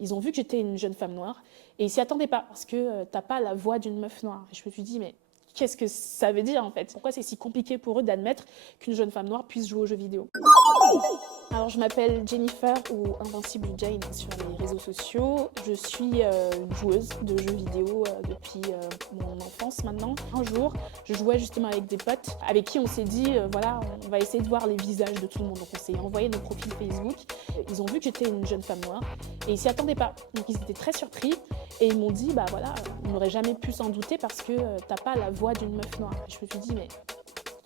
ils ont vu que j'étais une jeune femme noire et ils s'y attendaient pas parce que t'as pas la voix d'une meuf noire. Et je me suis dit, mais qu'est-ce que ça veut dire en fait? Pourquoi c'est si compliqué pour eux d'admettre qu'une jeune femme noire puisse jouer aux jeux vidéo? Alors je m'appelle Jennifer ou Invincible Jane sur les réseaux sociaux. Je suis une joueuse de jeux vidéo depuis mon enfance maintenant. Un jour, je jouais justement avec des potes avec qui on s'est dit voilà, on va essayer de voir les visages de tout le monde. Donc on s'est envoyé nos profils Facebook. Ils ont vu que j'étais une jeune femme noire et ils s'y attendaient pas. Donc ils étaient très surpris et ils m'ont dit bah voilà, on n'aurait jamais pu s'en douter parce que t'as pas la voix d'une meuf noire. Et je me suis dit mais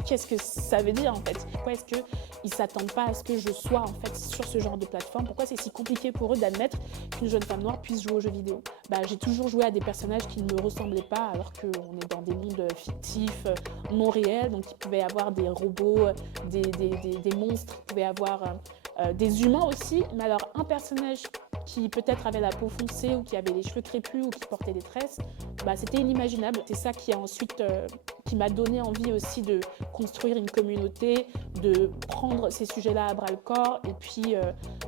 qu'est-ce que ça veut dire en fait? Pourquoi est-ce qu'ils ne s'attendent pas à ce que je sois en fait sur ce genre de plateforme? Pourquoi c'est si compliqué pour eux d'admettre qu'une jeune femme noire puisse jouer aux jeux vidéo? J'ai toujours joué à des personnages qui ne me ressemblaient pas alors qu'on est dans des mondes fictifs, non réels. Donc il pouvait y avoir des robots, des monstres, il pouvait y avoir des humains aussi. Mais alors un personnage qui peut-être avait la peau foncée ou qui avait les cheveux crépus ou qui portait des tresses, c'était inimaginable. C'est ça qui a ensuite qui m'a donné envie aussi de construire une communauté, de prendre ces sujets-là à bras-le-corps et puis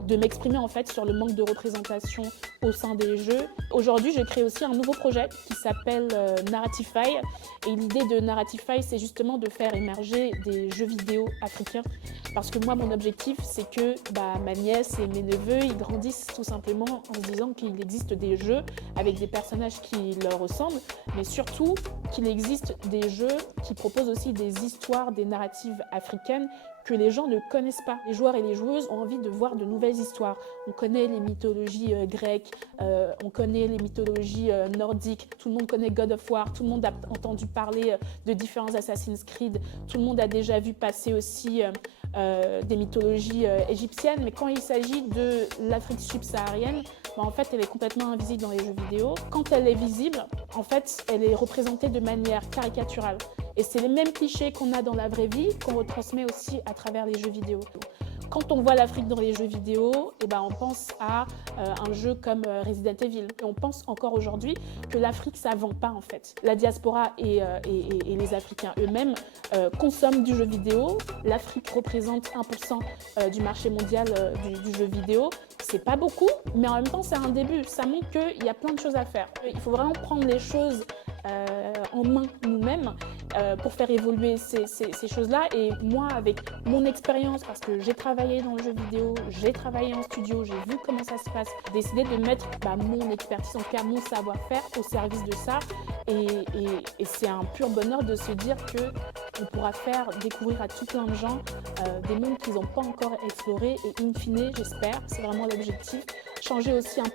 de m'exprimer en fait sur le manque de représentation au sein des jeux. Aujourd'hui, je crée aussi un nouveau projet qui s'appelle Narratify. Et l'idée de Narratify, c'est justement de faire émerger des jeux vidéo africains. Parce que moi, mon objectif, c'est que ma nièce et mes neveux, ils grandissent tout simplement en se disant qu'il existe des jeux avec des personnages qui leur ressemblent, mais surtout qu'il existe des jeux qui proposent aussi des histoires, des narratives africaines que les gens ne connaissent pas. Les joueurs et les joueuses ont envie de voir de nouvelles histoires. On connaît les mythologies grecques, on connaît les mythologies nordiques, tout le monde connaît God of War, tout le monde a entendu parler de différents Assassin's Creed, tout le monde a déjà vu passer aussi des mythologies égyptiennes, mais quand il s'agit de l'Afrique subsaharienne, en fait, elle est complètement invisible dans les jeux vidéo. Quand elle est visible, en fait, elle est représentée de manière caricaturale. Et c'est les mêmes clichés qu'on a dans la vraie vie qu'on retransmet aussi à travers les jeux vidéo. Quand on voit l'Afrique dans les jeux vidéo, on pense à un jeu comme Resident Evil. Et on pense encore aujourd'hui que l'Afrique, ça ne vend pas en fait. La diaspora et les Africains eux-mêmes consomment du jeu vidéo. L'Afrique représente 1% du marché mondial du jeu vidéo. C'est pas beaucoup, mais en même temps, c'est un début. Ça montre qu'il y a plein de choses à faire. Il faut vraiment prendre les choses en main nous-mêmes pour faire évoluer ces choses-là. Et moi, avec mon expérience, parce que j'ai travaillé dans le jeu vidéo, j'ai travaillé en studio, j'ai vu comment ça se passe, j'ai décidé de mettre mon expertise, en tout cas mon savoir-faire au service de ça. Et c'est un pur bonheur de se dire qu'on pourra faire découvrir à tout plein de gens des mondes qu'ils n'ont pas encore explorés. Et in fine, j'espère, c'est vraiment l'objectif, changer aussi un peu